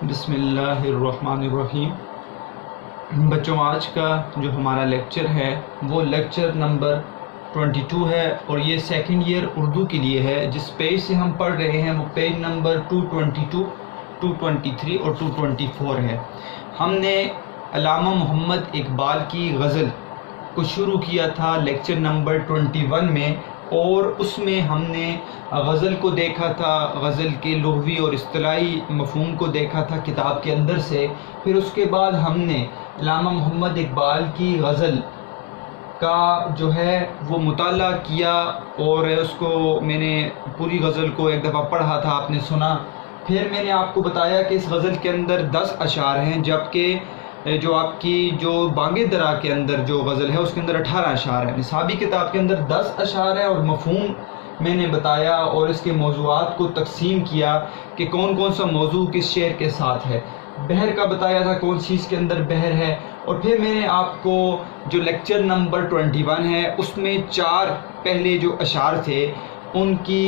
بسم اللہ الرحمن الرحیم۔ بچوں، آج کا جو ہمارا لیکچر ہے وہ لیکچر نمبر 22 ہے اور یہ سیکنڈ ایئر اردو کے لیے ہے۔ جس پیج سے ہم پڑھ رہے ہیں وہ پیج نمبر 222، 223 اور 224 ہے۔ ہم نے علامہ محمد اقبال کی غزل کو شروع کیا تھا لیکچر نمبر 21 میں، اور اس میں ہم نے غزل کو دیکھا تھا، غزل کے لغوی اور اصطلاحی مفہوم کو دیکھا تھا کتاب کے اندر سے۔ پھر اس کے بعد ہم نے علامہ محمد اقبال کی غزل کا جو ہے وہ مطالعہ کیا، اور اس کو میں نے پوری غزل کو ایک دفعہ پڑھا تھا، آپ نے سنا۔ پھر میں نے آپ کو بتایا کہ اس غزل کے اندر 10 اشعار ہیں، جبکہ جو آپ کی جو بانگ درا کے اندر جو غزل ہے اس کے اندر 18 اشعار ہیں۔ نصابی کتاب کے اندر 10 اشعار ہے، اور مفہوم میں نے بتایا اور اس کے موضوعات کو تقسیم کیا کہ کون کون سا موضوع کس شعر کے ساتھ ہے۔ بحر کا بتایا تھا کون چیز کے اندر بحر ہے، اور پھر میں نے آپ کو جو لیکچر نمبر 21 ہے اس میں 4 پہلے جو اشعار تھے ان کی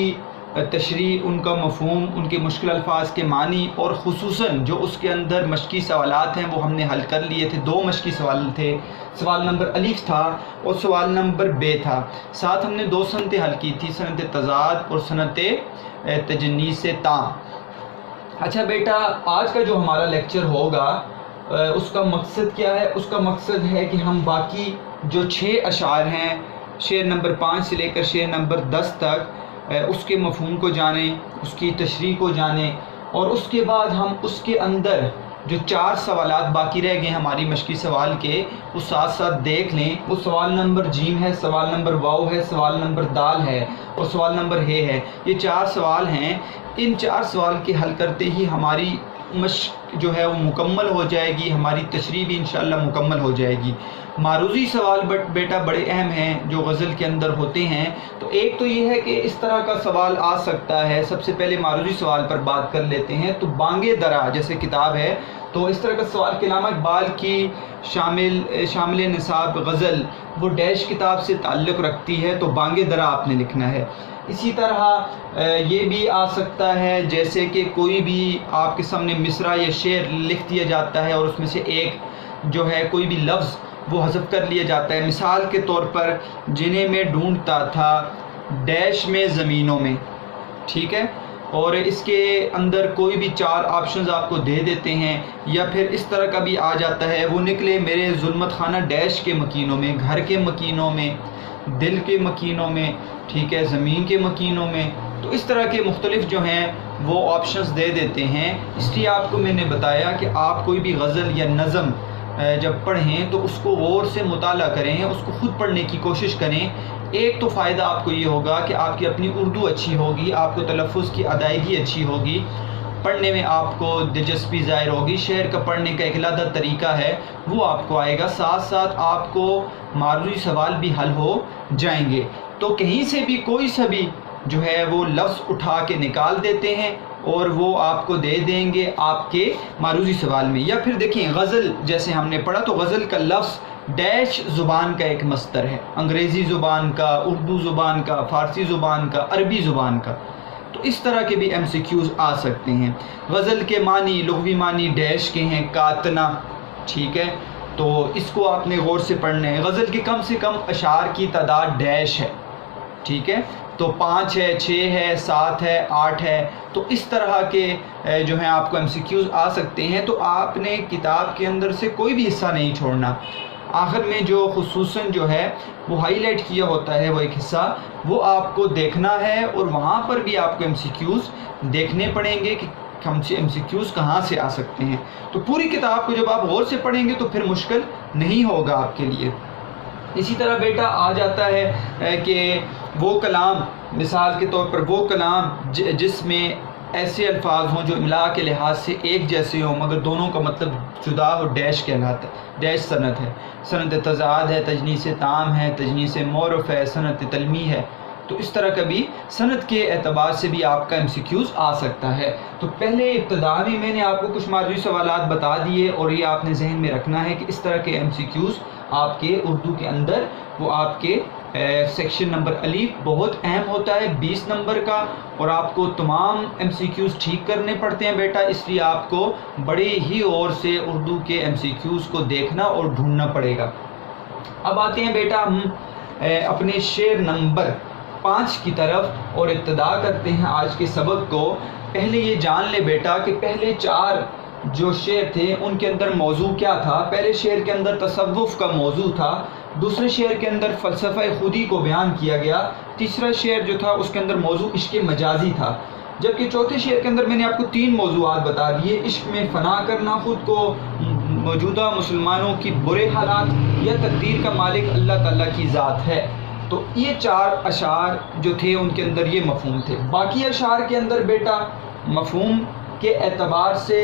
تشریح، ان کا مفہوم، ان کے مشکل الفاظ کے معنی، اور خصوصاً جو اس کے اندر مشقی سوالات ہیں وہ ہم نے حل کر لیے تھے۔ 2 مشقی سوال تھے، سوال نمبر الف تھا اور سوال نمبر بے تھا۔ ساتھ ہم نے 2 صنعتیں حل کی تھی، صنعت تضاد اور صنعت تجنیس تام۔ اچھا بیٹا، آج کا جو ہمارا لیکچر ہوگا اس کا مقصد کیا ہے؟ اس کا مقصد ہے کہ ہم باقی جو 6 اشعار ہیں، شعر نمبر 5 سے لے کر شعر نمبر 10 تک، اس کے مفہوم کو جانیں، اس کی تشریح کو جانیں، اور اس کے بعد ہم اس کے اندر جو 4 سوالات باقی رہ گئے ہماری مشقی سوال کے، وہ ساتھ ساتھ دیکھ لیں۔ وہ سوال نمبر جیم ہے، سوال نمبر واو ہے، سوال نمبر دال ہے اور سوال نمبر ہے۔ یہ 4 سوال ہیں۔ ان 4 سوال کے حل کرتے ہی ہماری مشق جو ہے وہ مکمل ہو جائے گی، ہماری تشریح بھی انشاءاللہ مکمل ہو جائے گی۔ معروضی سوال بیٹا بڑے اہم ہیں جو غزل کے اندر ہوتے ہیں۔ تو ایک تو یہ ہے کہ اس طرح کا سوال آ سکتا ہے۔ سب سے پہلے معروضی سوال پر بات کر لیتے ہیں۔ تو بانگ درا جیسے کتاب ہے، تو اس طرح کا سوال کہ علامہ اقبال کی شامل نصاب غزل وہ ڈیش کتاب سے تعلق رکھتی ہے، تو بانگ درا آپ نے لکھنا ہے۔ اسی طرح یہ بھی آ سکتا ہے جیسے کہ کوئی بھی آپ کے سامنے مصرع یا شعر لکھ دیا جاتا ہے اور اس میں سے ایک جو ہے کوئی بھی لفظ وہ حذف کر لیا جاتا ہے۔ مثال کے طور پر جنہیں میں ڈھونڈتا تھا ڈیش میں زمینوں میں، ٹھیک ہے، اور اس کے اندر کوئی بھی 4 آپشنز آپ کو دے دیتے ہیں۔ یا پھر اس طرح کا بھی آ جاتا ہے وہ نکلے میرے ظلمت خانہ ڈیش کے مکینوں میں، گھر کے مکینوں میں، دل کے مکینوں میں، ٹھیک ہے، زمین کے مکینوں میں۔ تو اس طرح کے مختلف جو ہیں وہ آپشنز دے دیتے ہیں۔ اس لیے آپ کو میں نے بتایا کہ آپ کوئی بھی غزل یا نظم جب پڑھیں تو اس کو غور سے مطالعہ کریں، اس کو خود پڑھنے کی کوشش کریں۔ ایک تو فائدہ آپ کو یہ ہوگا کہ آپ کی اپنی اردو اچھی ہوگی، آپ کو تلفظ کی ادائیگی اچھی ہوگی، پڑھنے میں آپ کو دلچسپی ظاہر ہوگی، شعر کا پڑھنے کا ایک علیحدہ طریقہ ہے وہ آپ کو آئے گا، ساتھ ساتھ آپ کو معروضی سوال بھی حل ہو جائیں گے۔ تو کہیں سے بھی کوئی سا بھی جو ہے وہ لفظ اٹھا کے نکال دیتے ہیں اور وہ آپ کو دے دیں گے آپ کے معروضی سوال میں۔ یا پھر دیکھیں غزل جیسے ہم نے پڑھا تو غزل کا لفظ ڈیش زبان کا ایک مصدر ہے، انگریزی زبان کا، اردو زبان کا، فارسی زبان کا، عربی زبان کا۔ تو اس طرح کے بھی ایم سی کیوز آ سکتے ہیں۔ غزل کے معنی، لغوی معنی ڈیش کے ہیں، کاتنا، ٹھیک ہے، تو اس کو آپ نے غور سے پڑھنا ہے۔ غزل کے کم سے کم اشعار کی تعداد ڈیش ہے، ٹھیک ہے، تو 5 ہے، 6 ہے، 7 ہے، 8 ہے۔ تو اس طرح کے جو ہیں آپ کو ایم سی کیوز آ سکتے ہیں۔ تو آپ نے کتاب کے اندر سے کوئی بھی حصہ نہیں چھوڑنا۔ آخر میں جو خصوصاً جو ہے وہ ہائی لائٹ کیا ہوتا ہے وہ ایک حصہ وہ آپ کو دیکھنا ہے، اور وہاں پر بھی آپ کو ایم سی کیوز دیکھنے پڑیں گے کہ ایم سی کیوز کہاں سے آ سکتے ہیں۔ تو پوری کتاب کو جب آپ غور سے پڑھیں گے تو پھر مشکل نہیں ہوگا آپ کے لیے۔ اسی طرح بیٹا آ جاتا ہے کہ وہ کلام، مثال کے طور پر وہ کلام جس میں ایسے الفاظ ہوں جو املاء کے لحاظ سے ایک جیسے ہوں مگر دونوں کا مطلب جدا ہو، ڈیش کہلاتا ہے، ڈیش صنعت ہے، صنعت تضاد ہے، تجنیس تام ہے، تجنیس معرف ہے، صنعت تلمیح ہے۔ تو اس طرح کا بھی صنعت کے اعتبار سے بھی آپ کا ایم سی کیوز آ سکتا ہے۔ تو پہلے ابتدا میں نے آپ کو کچھ معروضی سوالات بتا دیے، اور یہ آپ نے ذہن میں رکھنا ہے کہ اس طرح کے ایم سی کیوز آپ کے اردو کے اندر وہ آپ کے سیکشن نمبر الف بہت اہم ہوتا ہے 20 نمبر کا، اور آپ کو تمام MCQs ٹھیک کرنے پڑتے ہیں بیٹا، اس لیے آپ کو بڑے ہی غور سے اردو کے MCQs کو دیکھنا اور ڈھونڈنا پڑے گا۔ اب آتے ہیں بیٹا ہم اپنے شعر نمبر 5 کی طرف اور ابتدا کرتے ہیں آج کے سبق کو۔ پہلے یہ جان لے بیٹا کہ پہلے 4 جو شعر تھے ان کے اندر موضوع کیا تھا۔ پہلے شعر کے اندر تصوف کا موضوع تھا، دوسرے شعر کے اندر فلسفہ خودی کو بیان کیا گیا، تیسرا شعر جو تھا اس کے اندر موضوع عشق مجازی تھا، جبکہ چوتھے شعر کے اندر میں نے آپ کو 3 موضوعات بتا دیے، عشق میں فنا کرنا خود کو، موجودہ مسلمانوں کی برے حالات، یا تقدیر کا مالک اللہ تعالیٰ کی ذات ہے۔ تو یہ 4 اشعار جو تھے ان کے اندر یہ مفہوم تھے۔ باقی اشعار کے اندر بیٹا مفہوم کے اعتبار سے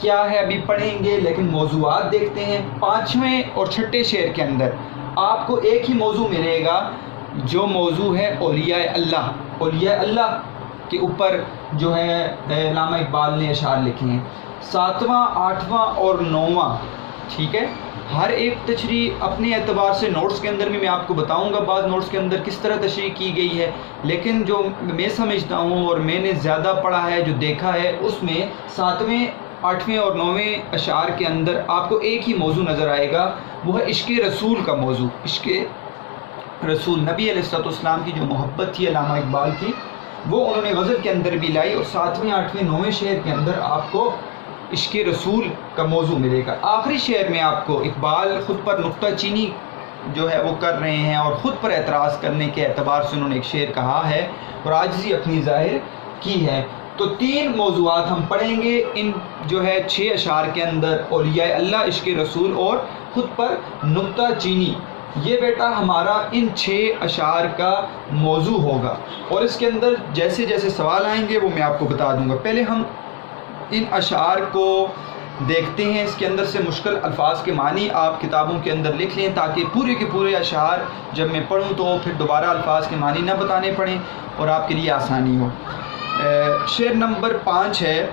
کیا ہے ابھی پڑھیں گے، لیکن موضوعات دیکھتے ہیں۔ 5ویں اور 6ٹھے شعر کے اندر آپ کو ایک ہی موضوع ملے گا، جو موضوع ہے اولیاء اللہ۔ اولیاء اللہ کے اوپر جو ہے علامہ اقبال نے اشعار لکھے ہیں۔ 7واں، 8واں اور 9واں، ٹھیک ہے، ہر ایک تشریح اپنے اعتبار سے نوٹس کے اندر بھی میں آپ کو بتاؤں گا بعض نوٹس کے اندر کس طرح تشریح کی گئی ہے، لیکن جو میں سمجھتا ہوں اور میں نے زیادہ پڑھا ہے، جو دیکھا ہے، اس میں 7ویں، 8ویں اور 9ویں اشعار کے اندر آپ کو ایک ہی موضوع نظر آئے گا، وہ ہے عشق رسول کا موضوع۔ عشق رسول، نبی علیہ السلام کی جو محبت تھی علامہ اقبال کی، وہ انہوں نے غزل کے اندر بھی لائی، اور 7ویں، 8ویں، 9ویں شعر کے اندر آپ کو عشق رسول کا موضوع ملے گا۔ آخری شعر میں آپ کو اقبال خود پر نکتہ چینی جو ہے وہ کر رہے ہیں، اور خود پر اعتراض کرنے کے اعتبار سے انہوں نے ایک شعر کہا ہے اور عاجزی اپنی ظاہر کی ہے۔ تو 3 موضوعات ہم پڑھیں گے ان جو ہے 6 اشعار کے اندر، اولیاء اللہ، عشق رسول اور خود پر نکتہ چینی۔ یہ بیٹا ہمارا ان 6 اشعار کا موضوع ہوگا، اور اس کے اندر جیسے جیسے سوال آئیں گے وہ میں آپ کو بتا دوں گا۔ پہلے ہم ان اشعار کو دیکھتے ہیں، اس کے اندر سے مشکل الفاظ کے معنی آپ کتابوں کے اندر لکھ لیں، تاکہ پورے کے پورے اشعار جب میں پڑھوں تو پھر دوبارہ الفاظ کے معنی نہ بتانے پڑیں اور آپ کے لیے آسانی ہو۔ شعر نمبر 5 ہے،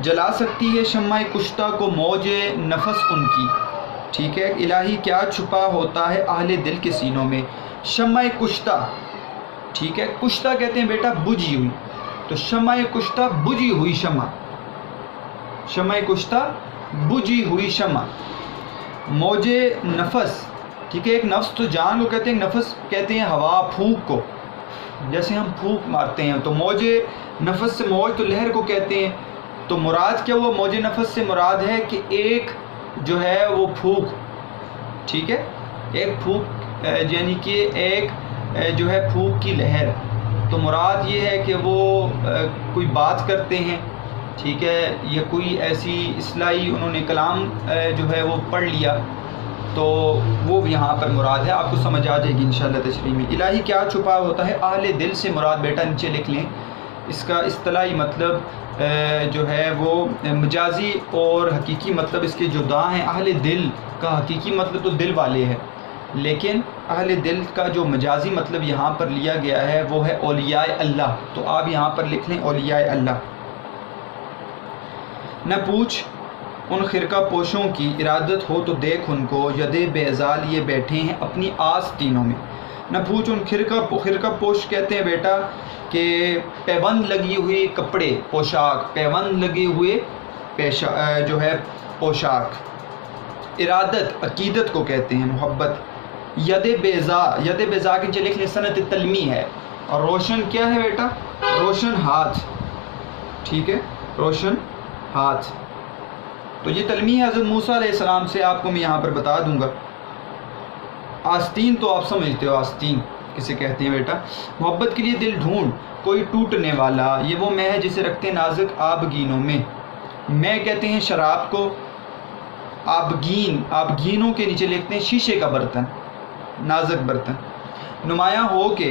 جلا سکتی ہے شمع کشتہ کو موج نفس ان کی، ٹھیک ہے، الہی کیا چھپا ہوتا ہے اہل دل کے سینوں میں۔ شمع کشتہ، ٹھیک ہے، کشتہ کہتے ہیں بیٹا بجھی ہوئی، تو شمع کشتہ بجھی ہوئی شمع، شمع کشتہ بجھی ہوئی شمع، موج نفس، ٹھیک ہے، ایک نفس تو جان کو کہتے ہیں، نفس کہتے ہیں ہوا، پھونک کو، جیسے ہم پھونک مارتے ہیں، تو موج نفس سے، موج تو لہر کو کہتے ہیں، تو مراد کیا ہوا؟ موج نفس سے مراد ہے کہ ایک جو ہے وہ پھونک، ٹھیک ہے، ایک پھونک یعنی کہ ایک جو ہے پھونک کی لہر، تو مراد یہ ہے کہ وہ کوئی بات کرتے ہیں، ٹھیک ہے، یا کوئی ایسی اصلاحی انہوں نے کلام جو ہے وہ پڑھ لیا، تو وہ یہاں پر مراد ہے، آپ کو سمجھ آ جائے گی انشاءاللہ تشریح میں۔ الہی کیا چھپا ہوتا ہے اہل دل سے مراد بیٹا نیچے لکھ لیں، اس کا اصطلاحی مطلب جو ہے وہ مجازی اور حقیقی مطلب اس کے جدا ہیں۔ اہل دل کا حقیقی مطلب تو دل والے ہے، لیکن اہل دل کا جو مجازی مطلب یہاں پر لیا گیا ہے وہ ہے اولیاء اللہ، تو آپ یہاں پر لکھ لیں اولیاء اللہ۔ نہ پوچھ ان خرقہ پوشوں کی، ارادت ہو تو دیکھ ان کو، یدے بیضا لیے بیٹھے ہیں اپنی آستینوں میں۔ نہ پوچھ ان خرقہ پوش کہتے ہیں بیٹا کہ پیوند لگی ہوئی کپڑے، پوشاک، پیوند لگے ہوئے جو ہے پوشاک۔ ارادت عقیدت کو کہتے ہیں، محبت۔ ید بیضا، ید بیضا کے نیچے لکھ لیں صنعت تلمی ہے، اور روشن کیا ہے بیٹا؟ روشن ہاتھ، ٹھیک ہے، روشن ہاتھ، تو یہ تلمی ہے حضرت موسیٰ علیہ السلام سے، آپ کو میں یہاں پر بتا دوں گا۔ آستین تو آپ سمجھتے ہو، آستین کسے کہتے ہیں بیٹا؟ محبت کے لیے دل ڈھونڈ کوئی ٹوٹنے والا، یہ وہ میں ہے جسے رکھتے ہیں نازک آبگینوں میں۔ میں کہتے ہیں شراب کو، آبگین، آبگینوں کے نیچے لکھتے ہیں شیشے کا برتن، نازک برتن۔ نمایاں ہو کے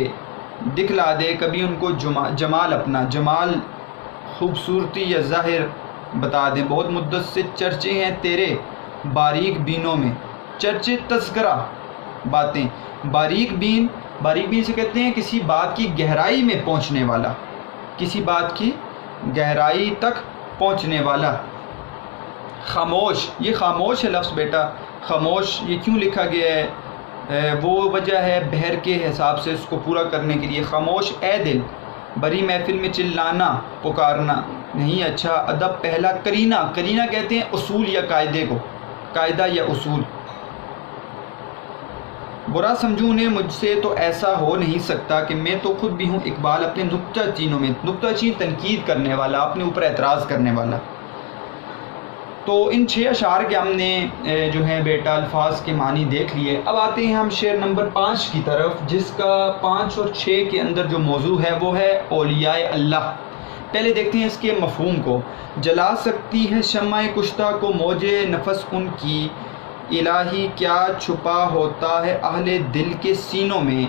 دکھلا دے کبھی ان کو جمال اپنا، جمال خوبصورتی یا ظاہر بتا دیں۔ بہت مدت سے چرچے ہیں تیرے باریک بینوں میں، چرچے تذکرہ باتیں، باریک بین، باریک بین سے کہتے ہیں کسی بات کی گہرائی میں پہنچنے والا، کسی بات کی گہرائی تک پہنچنے والا۔ خاموش، یہ خاموش ہے لفظ بیٹا، خاموش یہ کیوں لکھا گیا ہے؟ وہ وجہ ہے بہر کے حساب سے اس کو پورا کرنے کے لیے خاموش اے دل بری محفل میں چلانا پکارنا نہیں اچھا ادب پہلا کرینہ کرینہ کہتے ہیں اصول یا قاعدے کو قاعدہ یا اصول برا سمجھوں نے مجھ سے تو ایسا ہو نہیں سکتا کہ میں تو خود بھی ہوں اقبال اپنے نکتہ چینوں میں نکتہ چین تنقید کرنے والا اپنے اوپر اعتراض کرنے والا. تو ان 6 اشعار کے ہم نے جو ہے بیٹا الفاظ کے معنی دیکھ لیے. اب آتے ہیں ہم شعر نمبر 5 کی طرف جس کا 5 اور 6 کے اندر جو موضوع ہے وہ ہے اولیاء اللہ. پہلے دیکھتے ہیں اس کے مفہوم کو. جلا سکتی ہے شمع کشتہ کو موج نفس ان کی الہی کیا چھپا ہوتا ہے اہل دل کے سینوں میں.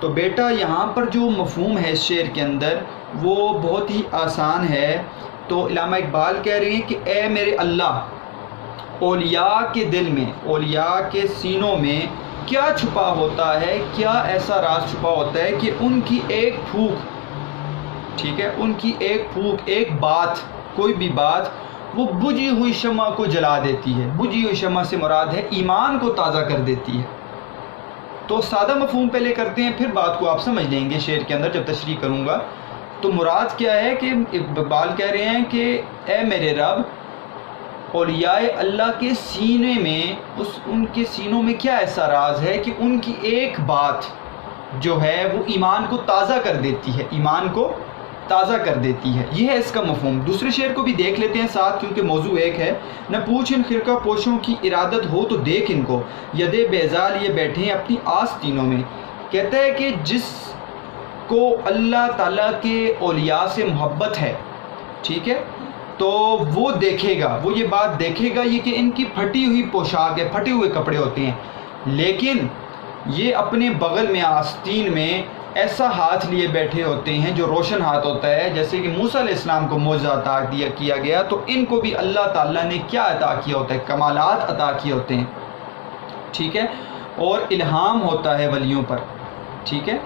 تو بیٹا یہاں پر جو مفہوم ہے شعر کے اندر وہ بہت ہی آسان ہے. تو علامہ اقبال کہہ رہے ہیں کہ اے میرے اللہ اولیاء کے دل میں اولیاء کے سینوں میں کیا چھپا ہوتا ہے کیا ایسا راز چھپا ہوتا ہے کہ ان کی ایک پھونک ٹھیک ہے ان کی ایک پھونک ایک بات کوئی بھی بات وہ بجھی ہوئی شمع کو جلا دیتی ہے. بجھی ہوئی شمع سے مراد ہے ایمان کو تازہ کر دیتی ہے. تو سادہ مفہوم پہلے کرتے ہیں پھر بات کو آپ سمجھ لیں گے شعر کے اندر جب تشریح کروں گا. تو مراد کیا ہے کہ اقبال کہہ رہے ہیں کہ اے میرے رب اولیاء اللہ کے سینے میں ان کے سینوں میں کیا ایسا راز ہے کہ ان کی ایک بات جو ہے وہ ایمان کو تازہ کر دیتی ہے ایمان کو تازہ کر دیتی ہے. یہ ہے اس کا مفہوم. دوسرے شعر کو بھی دیکھ لیتے ہیں ساتھ کیونکہ موضوع ایک ہے. نہ پوچھ ان خرقہ پوشوں کی ارادت ہو تو دیکھ ان کو یدے بیضا لیے بیٹھے ہیں اپنی آستینوں میں. کہتا ہے کہ جس کو اللہ تعالیٰ کے اولیاء سے محبت ہے ٹھیک ہے تو وہ دیکھے گا وہ یہ بات دیکھے گا یہ کہ ان کی پھٹی ہوئی پوشاک ہے پھٹے ہوئے کپڑے ہوتے ہیں لیکن یہ اپنے بغل میں آستین میں ایسا ہاتھ لیے بیٹھے ہوتے ہیں جو روشن ہاتھ ہوتا ہے جیسے کہ موسیٰ علیہ السلام کو معجزہ عطا کیا گیا تو ان کو بھی اللہ تعالیٰ نے کیا عطا کیا ہوتا ہے کمالات عطا کیے ہوتے ہیں ٹھیک ہے اور الہام ہوتا ہے ولیوں پر ٹھیک ہے.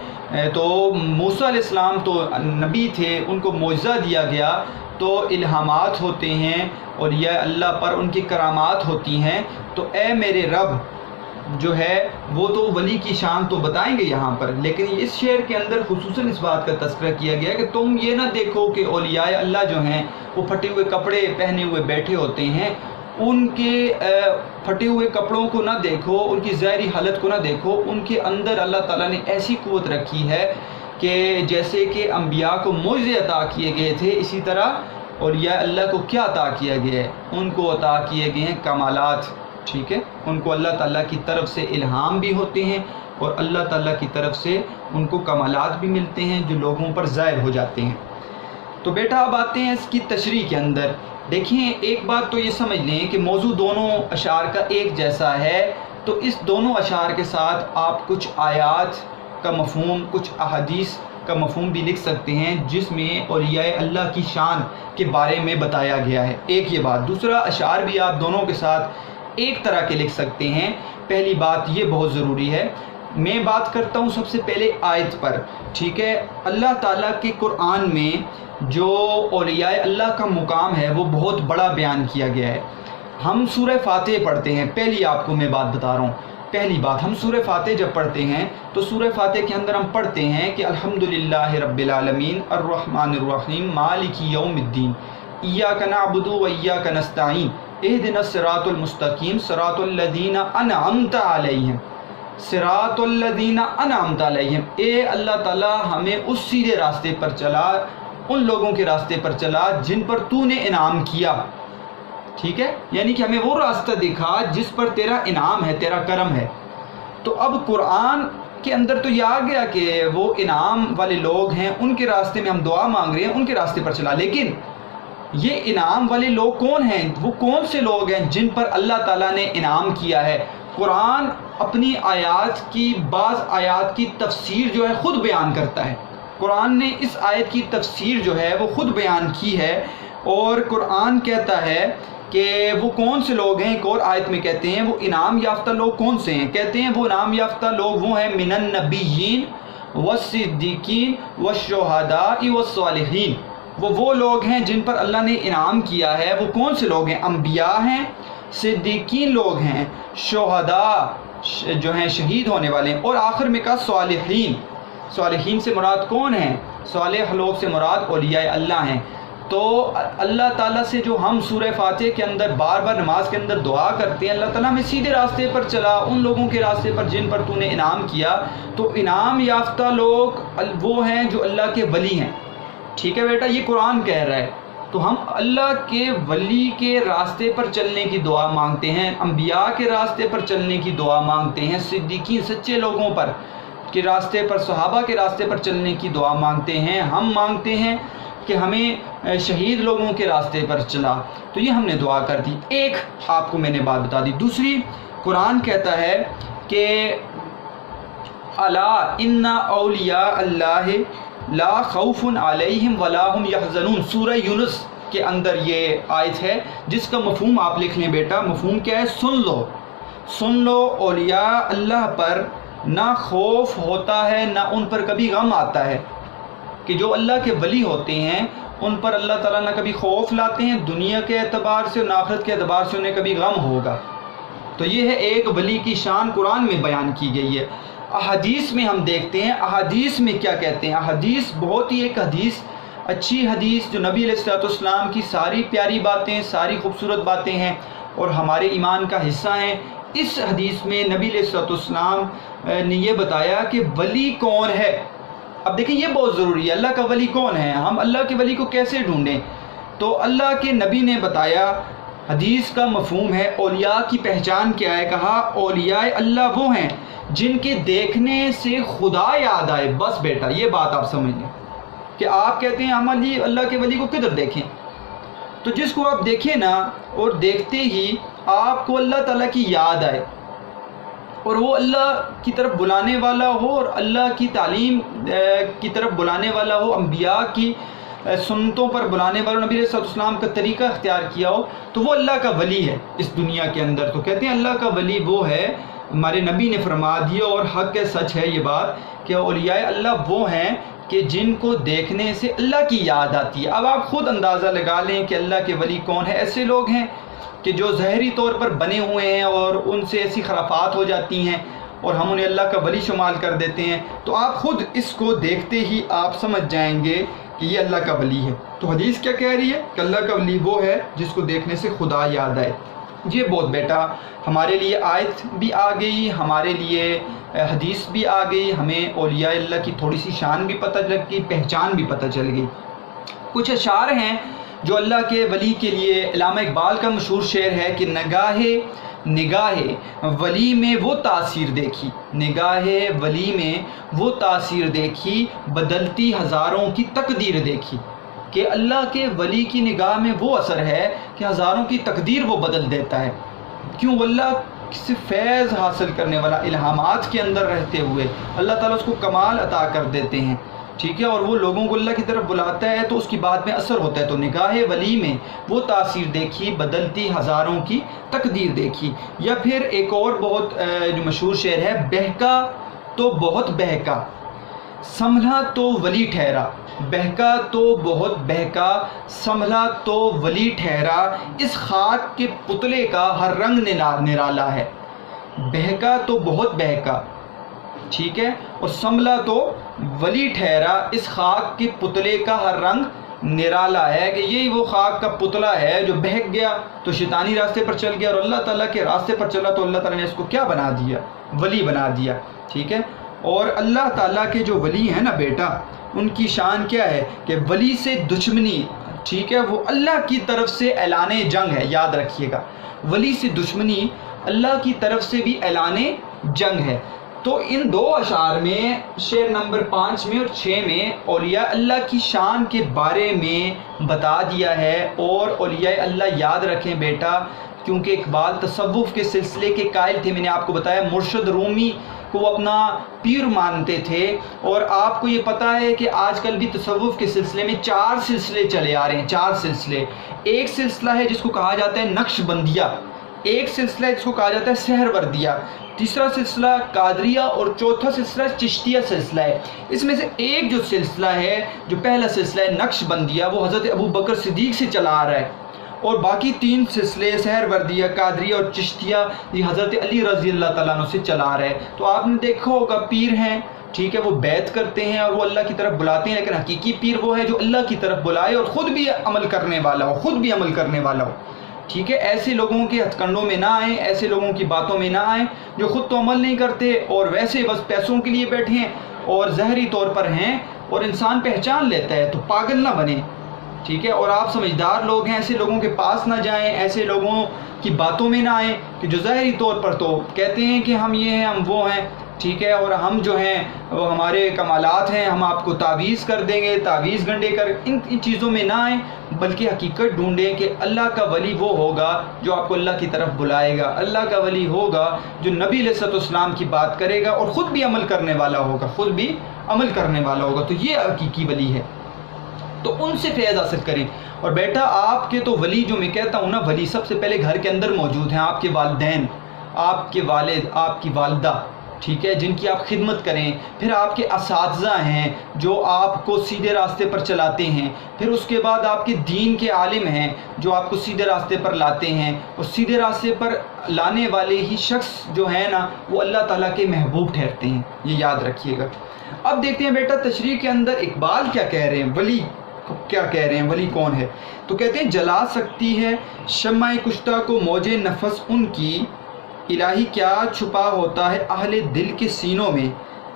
تو موسیٰ علیہ السلام تو نبی تھے ان کو معجزہ دیا گیا تو الہامات ہوتے ہیں اور یہ اللہ پر ان کی کرامات ہوتی ہیں. تو اے میرے رب جو ہے وہ تو ولی کی شان تو بتائیں گے یہاں پر لیکن اس شعر کے اندر خصوصاً اس بات کا تذکرہ کیا گیا کہ تم یہ نہ دیکھو کہ اولیاء اللہ جو ہیں وہ پھٹے ہوئے کپڑے پہنے ہوئے بیٹھے ہوتے ہیں ان کے پھٹے ہوئے کپڑوں کو نہ دیکھو ان کی ظاہری حالت کو نہ دیکھو ان کے اندر اللہ تعالیٰ نے ایسی قوت رکھی ہے کہ جیسے کہ انبیاء کو معجزے عطا کیے گئے تھے اسی طرح اولیاء اللہ کو کیا عطا کیا گیا ہے ان کو عطا کیے گئے ہیں کمالات ٹھیک ہے. ان کو اللہ تعالیٰ کی طرف سے الہام بھی ہوتے ہیں اور اللہ تعالیٰ کی طرف سے ان کو کمالات بھی ملتے ہیں جو لوگوں پر ظاہر ہو جاتے ہیں. تو بیٹا اب آتے ہیں اس کی تشریح کے اندر. دیکھیں ایک بات تو یہ سمجھ لیں کہ موضوع دونوں اشعار کا ایک جیسا ہے تو اس دونوں اشعار کے ساتھ آپ کچھ آیات کا مفہوم کچھ احادیث کا مفہوم بھی لکھ سکتے ہیں جس میں اولیاء اللہ کی شان کے بارے میں بتایا گیا ہے. ایک یہ بات. دوسرا اشعار بھی آپ دونوں کے ساتھ ایک طرح کے لکھ سکتے ہیں. پہلی بات یہ بہت ضروری ہے میں بات کرتا ہوں سب سے پہلے آیت پر ٹھیک ہے. اللہ تعالیٰ کے قرآن میں جو اولیاء اللہ کا مقام ہے وہ بہت بڑا بیان کیا گیا ہے. ہم سورہ فاتح پڑھتے ہیں پہلی آپ کو میں بات بتا رہا ہوں. پہلی بات ہم سورہ فاتح جب پڑھتے ہیں تو سورہ فاتح کے اندر ہم پڑھتے ہیں کہ الحمدللہ رب العالمین الرحمن الرحیم مالک یوم الدین ایاک نعبد و ایاک نستعین اہدنا الصراط المستقیم صراط الذین انعمت علیہم صراط الذین انعمت علیہم. اے اللہ تعالیٰ ہمیں اس سیدھے راستے پر چلا ان لوگوں کے راستے پر چلا جن پر تو نے انعام کیا ٹھیک ہے یعنی کہ ہمیں وہ راستہ دکھا جس پر تیرا انعام ہے تیرا کرم ہے. تو اب قرآن کے اندر تو یہ آ گیا کہ وہ انعام والے لوگ ہیں ان کے راستے میں ہم دعا مانگ رہے ہیں ان کے راستے پر چلا لیکن یہ انعام والے لوگ کون ہیں وہ کون سے لوگ ہیں جن پر اللہ تعالیٰ نے انعام کیا ہے. قرآن اپنی آیات کی بعض آیات کی تفسیر جو ہے خود بیان کرتا ہے. قرآن نے اس آیت کی تفسیر جو ہے وہ خود بیان کی ہے اور قرآن کہتا ہے کہ وہ کون سے لوگ ہیں. ایک اور آیت میں کہتے ہیں وہ انعام یافتہ لوگ کون سے ہیں. کہتے ہیں وہ انعام یافتہ لوگ وہ ہیں من النبیین والصدیقین والشہداء والصالحین. وہ لوگ ہیں جن پر اللہ نے انعام کیا ہے. وہ کون سے لوگ ہیں؟ انبیاء ہیں صدیقین لوگ ہیں شہداء جو ہیں شہید ہونے والے ہیں۔ اور آخر میں کہا صالحین، صالحین سے مراد کون ہیں؟ صالح لوگ سے مراد اولیاء اللہ ہیں۔ تو اللہ تعالیٰ سے جو ہم سورہ فاتحہ کے اندر بار بار نماز کے اندر دعا کرتے ہیں، اللہ تعالیٰ ہمیں سیدھے راستے پر چلا، ان لوگوں کے راستے پر جن پر تو نے انعام کیا۔ تو انعام یافتہ لوگ وہ ہیں جو اللہ کے ولی ہیں۔ ٹھیک ہے بیٹا، یہ قرآن کہہ رہا ہے۔ تو ہم اللہ کے ولی کے راستے پر چلنے کی دعا مانگتے ہیں، انبیاء کے راستے پر چلنے کی دعا مانگتے ہیں، صدیقین سچے لوگوں پر کے راستے پر، صحابہ کے راستے پر چلنے کی دعا مانگتے ہیں۔ ہم مانگتے ہیں کہ ہمیں شہید لوگوں کے راستے پر چلا، تو یہ ہم نے دعا کر دی۔ ایک آپ کو میں نے بات بتا دی۔ دوسری، قرآن کہتا ہے کہ الا ان اولیاء اللہ لا خوف علیہم ولا هم یحزنون، سورہ یونس کے اندر یہ آیت ہے، جس کا مفہوم آپ لکھ لیں بیٹا۔ مفہوم کیا ہے؟ سن لو اولیاء اللہ پر نہ خوف ہوتا ہے، نہ ان پر کبھی غم آتا ہے۔ کہ جو اللہ کے ولی ہوتے ہیں ان پر اللہ تعالیٰ نہ کبھی خوف لاتے ہیں دنیا کے اعتبار سے، اور آخرت کے اعتبار سے انہیں کبھی غم ہوگا۔ تو یہ ہے ایک ولی کی شان قرآن میں بیان کی گئی ہے۔ احادیث میں ہم دیکھتے ہیں، احادیث میں کیا کہتے ہیں؟ احادیث بہت ہی ایک حدیث، اچھی حدیث جو نبی علیہ السلام کی ساری پیاری باتیں، ساری خوبصورت باتیں ہیں اور ہمارے ایمان کا حصہ ہیں۔ اس حدیث میں نبی علیہ السلام نے یہ بتایا کہ ولی کون ہے۔ اب دیکھیں یہ بہت ضروری ہے، اللہ کا ولی کون ہے، ہم اللہ کے ولی کو کیسے ڈھونڈیں؟ تو اللہ کے نبی نے بتایا، حدیث کا مفہوم ہے اولیاء کی پہچان کیا ہے؟ کہا اولیاء اللہ وہ ہیں جن کے دیکھنے سے خدا یاد آئے۔ بس بیٹا یہ بات آپ سمجھ لیں کہ آپ کہتے ہیں ہم اللہ کے ولی کو کدھر دیکھیں؟ تو جس کو آپ دیکھیں نا، اور دیکھتے ہی آپ کو اللہ تعالیٰ کی یاد آئے اور وہ اللہ کی طرف بلانے والا ہو، اور اللہ کی تعلیم کی طرف بلانے والا ہو، انبیاء کی سنتوں پر بلانے والا، نبی علیہ السلام کا طریقہ اختیار کیا ہو، تو وہ اللہ کا ولی ہے اس دنیا کے اندر۔ تو کہتے ہیں اللہ کا ولی وہ ہے، ہمارے نبی نے فرما دیا اور حق ہے، سچ ہے یہ بات، کہ اولیاء اللہ وہ ہیں کہ جن کو دیکھنے سے اللہ کی یاد آتی ہے۔ اب آپ خود اندازہ لگا لیں کہ اللہ کے ولی کون ہے۔ ایسے لوگ ہیں کہ جو ظاہری طور پر بنے ہوئے ہیں اور ان سے ایسی خرافات ہو جاتی ہیں اور ہم انہیں اللہ کا ولی شمار کر دیتے ہیں، تو آپ خود اس کو دیکھتے ہی آپ سمجھ جائیں گے کہ یہ اللہ کا ولی ہے۔ تو حدیث کیا کہہ رہی ہے کہ اللہ کا ولی وہ ہے جس کو دیکھنے سے خدا یاد آئے۔ یہ بہت بیٹا ہمارے لیے آیت بھی آ گئی، ہمارے لیے حدیث بھی آ گئی، ہمیں اولیاء اللہ کی تھوڑی سی شان بھی پتہ لگ گئی، پہچان بھی پتہ چل گئی۔ کچھ اشعار ہیں جو اللہ کے ولی کے لیے، علامہ اقبال کا مشہور شعر ہے کہ نگاہ ولی میں وہ تاثیر دیکھی، نگاہ ولی میں وہ تاثیر دیکھی، بدلتی ہزاروں کی تقدیر دیکھی۔ کہ اللہ کے ولی کی نگاہ میں وہ اثر ہے کہ ہزاروں کی تقدیر وہ بدل دیتا ہے۔ کیوں؟ اللہ سے فیض حاصل کرنے والا، الہامات کے اندر رہتے ہوئے اللہ تعالیٰ اس کو کمال عطا کر دیتے ہیں، ٹھیک ہے، اور وہ لوگوں کو اللہ کی طرف بلاتا ہے تو اس کی بات میں اثر ہوتا ہے۔ تو نگاہ ولی میں وہ تاثیر دیکھی، بدلتی ہزاروں کی تقدیر دیکھی۔ یا پھر ایک اور بہت جو مشہور شعر ہے، بہکا تو بہت بہکا سنبھلا تو ولی ٹھہرا، بہکا تو بہت بہکا سنبھلا تو ولی ٹھہرا، اس خاک کے پتلے کا ہر رنگ نرالا ہے۔ بہکا تو بہت بہکا، ٹھیک ہے، اور سنبھلا تو ولی ٹھہرا، اس خاک کے پتلے کا ہر رنگ نرالا ہے۔ کہ یہی وہ خاک کا پتلا ہے جو بہک گیا تو شیطانی راستے پر چل گیا، اور اللہ تعالیٰ کے راستے پر چلا تو اللہ تعالیٰ نے اس کو کیا بنا دیا؟ ولی بنا دیا، ٹھیک ہے۔ اور اللہ تعالیٰ کے جو ولی ہیں نا بیٹا، ان کی شان کیا ہے کہ ولی سے دشمنی، ٹھیک ہے، وہ اللہ کی طرف سے اعلان جنگ ہے، یاد رکھیے گا، ولی سے دشمنی اللہ کی طرف سے بھی اعلان جنگ ہے۔ تو ان دو اشعار میں، شعر نمبر 5 میں اور 6 میں، اولیاء اللہ کی شان کے بارے میں بتا دیا ہے۔ اور اولیاء اللہ یاد رکھیں بیٹا، کیونکہ اقبال تصوف کے سلسلے کے قائل تھے، میں نے آپ کو بتایا مرشد رومی کو وہ اپنا پیر مانتے تھے، اور آپ کو یہ پتہ ہے کہ آج کل بھی تصوف کے سلسلے میں 4 سلسلے چلے آ رہے ہیں، 4 سلسلے۔ ایک سلسلہ ہے جس کو کہا جاتا ہے نقش بندیہ، ایک سلسلہ ہے جس کو کہا جاتا ہے سہروردیہ، تیسرا سلسلہ قادریہ، اور چوتھا سلسلہ چشتیہ سلسلہ ہے۔ اس میں سے ایک جو سلسلہ ہے، جو پہلا سلسلہ ہے نقش بندیہ، وہ حضرت ابو بکر صدیق سے چلا آ رہا ہے، اور باقی 3 سلسلے سحر وردیہ، قادریہ اور چشتیہ یہ حضرت علی رضی اللہ تعالیٰ عنہ سے چلا رہے. تو آپ نے دیکھا ہوگا پیر ہیں، ٹھیک ہے، وہ بیعت کرتے ہیں اور وہ اللہ کی طرف بلاتے ہیں، لیکن حقیقی پیر وہ ہے جو اللہ کی طرف بلائے اور خود بھی عمل کرنے والا ہو، ٹھیک ہے. ایسے لوگوں کے ہتھ کنڈوں میں نہ آئیں، ایسے لوگوں کی باتوں میں نہ آئیں جو خود تو عمل نہیں کرتے اور ویسے بس پیسوں کے لیے بیٹھے ہیں اور ظاہری طور پر ہیں اور انسان پہچان لیتا ہے. تو پاگل نہ بنیں، ٹھیک ہے. اور آپ سمجھدار لوگ ہیں، ایسے لوگوں کے پاس نہ جائیں، ایسے لوگوں کی باتوں میں نہ آئیں کہ جو ظاہری طور پر تو کہتے ہیں کہ ہم یہ ہیں، ہم وہ ہیں، ٹھیک ہے، اور ہم جو ہیں وہ ہمارے کمالات ہیں، ہم آپ کو تعویذ کر دیں گے، تعویذ گنڈے کر. ان چیزوں میں نہ آئیں، بلکہ حقیقت ڈھونڈیں کہ اللہ کا ولی وہ ہوگا جو آپ کو اللہ کی طرف بلائے گا. اللہ کا ولی ہوگا جو نبی علیہ السلام کی بات کرے گا اور خود بھی عمل کرنے والا ہوگا، تو یہ حقیقی ولی ہے. تو ان سے فیض حاصل کریں. اور بیٹا آپ کے تو ولی جو میں کہتا ہوں نا، ولی سب سے پہلے گھر کے اندر موجود ہیں. آپ کے والدین، آپ کے والد، آپ کی والدہ، ٹھیک ہے، جن کی آپ خدمت کریں. پھر آپ کے اساتذہ ہیں جو آپ کو سیدھے راستے پر چلاتے ہیں. پھر اس کے بعد آپ کے دین کے عالم ہیں جو آپ کو سیدھے راستے پر لاتے ہیں. اور سیدھے راستے پر لانے والے ہی شخص جو ہے نا وہ اللہ تعالیٰ کے محبوب ٹھہرتے ہیں، یہ یاد رکھیے گا. اب دیکھتے ہیں بیٹا تشریح کے اندر اقبال کیا کہہ رہے ہیں، ولی کیا کہہ رہے ہیں، ولی کون ہے. تو کہتے ہیں جلا سکتی ہے شمع کشتہ کو موج نفس ان کی، الہی کیا چھپا ہوتا ہے اہل دل کے سینوں میں.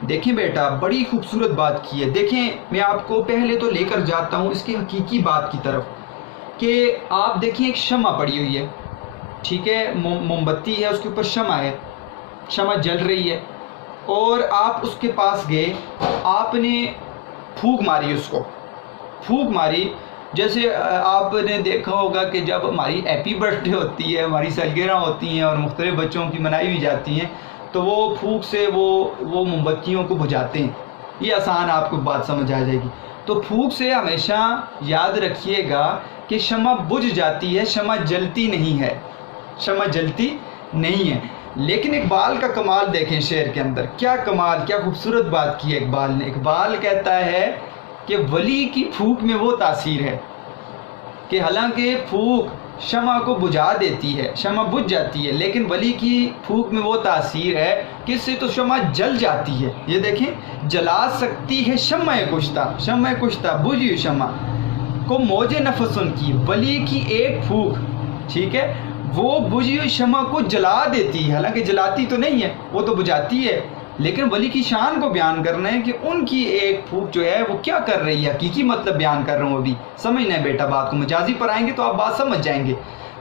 دیکھیں بیٹا بڑی خوبصورت بات کی ہے. دیکھیں میں آپ کو پہلے تو لے کر جاتا ہوں اس کی حقیقی بات کی طرف کہ آپ دیکھیں ایک شمع پڑی ہوئی ہے، ٹھیک ہے، موم بتی ہے، اس کے اوپر شمع ہے، شمع جل رہی ہے، اور آپ اس کے پاس گئے، آپ نے پھونک ماری، اس کو پھونک ماری. جیسے آپ نے دیکھا ہوگا کہ جب ہماری ہیپی برتھ ڈے ہوتی ہے، ہماری سالگرہ ہوتی ہیں اور مختلف بچوں کی منائی بھی جاتی ہیں، تو وہ پھونک سے وہ موم بتیوں کو بجھاتے ہیں. یہ آسان آپ کو بات سمجھ آ جائے گی. تو پھونک سے ہمیشہ یاد رکھیے گا کہ شمع بجھ جاتی ہے، شمع جلتی نہیں ہے، شمع جلتی نہیں ہے. لیکن اقبال کا کمال دیکھیں شعر کے اندر، کیا کمال، کیا خوبصورت بات کی ہے اقبال نے. اقبال کہتا ہے کہ ولی کی پھونک میں وہ تاثیر ہے کہ حالانکہ پھونک شمع کو بجھا دیتی ہے، شمع بجھ جاتی ہے، لیکن ولی کی پھونک میں وہ تاثیر ہے کہ اس سے تو شمع جل جاتی ہے. یہ دیکھیں، جلا سکتی ہے شمع کشتہ بجھی ہوئی شمع کو موج نفس ان کی، ولی کی ایک پھونک، ٹھیک ہے، وہ بجھی ہوئی شمع کو جلا دیتی ہے. حالانکہ جلاتی تو نہیں ہے، وہ تو بجھاتی ہے، لیکن ولی کی شان کو بیان کرنا ہے کہ ان کی ایک پھونک جو ہے وہ کیا کر رہی ہے. حقیقی مطلب بیان کر رہا ہوں، ابھی سمجھنا ہے بیٹا بات کو، مجازی پر آئیں گے تو آپ بات سمجھ جائیں گے.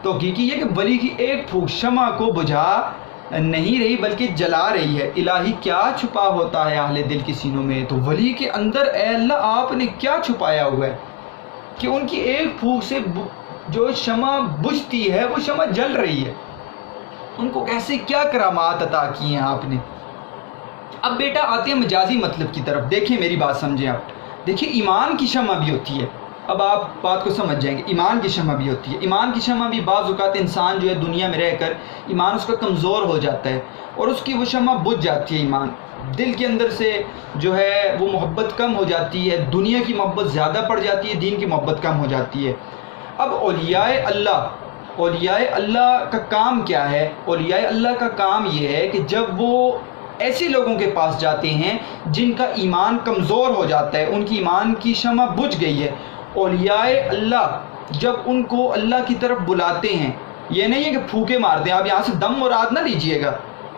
تو حقیقی یہ کہ ولی کی ایک پھونک شمع کو بجھا نہیں رہی بلکہ جلا رہی ہے. الہی کیا چھپا ہوتا ہے اہل دل کے سینوں میں. تو ولی کے اندر اے اللہ آپ نے کیا چھپایا ہوا ہے کہ ان کی ایک پھونک سے جو شمع بجھتی ہے وہ شمع جل رہی ہے. ان کو کیسے کیا کرامات عطا کی ہیں آپ نے. اب بیٹا آتے ہیں مجازی مطلب کی طرف. دیکھیں میری بات سمجھیں آپ. دیکھیں ایمان کی شمع بھی ہوتی ہے. اب آپ بات کو سمجھ جائیں گے. ایمان کی شمع بھی ہوتی ہے. ایمان کی شمع بھی بعض اوقات انسان جو ہے دنیا میں رہ کر ایمان اس کا کمزور ہو جاتا ہے اور اس کی وہ شمع بجھ جاتی ہے. ایمان دل کے اندر سے جو ہے وہ محبت کم ہو جاتی ہے، دنیا کی محبت زیادہ پڑ جاتی ہے، دین کی محبت کم ہو جاتی ہے. اب اولیاء اللہ کا کام کیا ہے؟ اولیاء اللہ کا کام یہ ہے کہ جب وہ ایسے لوگوں کے پاس جاتے ہیں جن کا ایمان کمزور ہو جاتا ہے، ان کی ایمان کی شمع بجھ گئی ہے، اولیاء اللہ جب ان کو اللہ کی طرف بلاتے ہیں، یہ نہیں ہے کہ پھونکے مارتے ہیں. آپ یہاں سے دم مراد نہ لیجئے گا،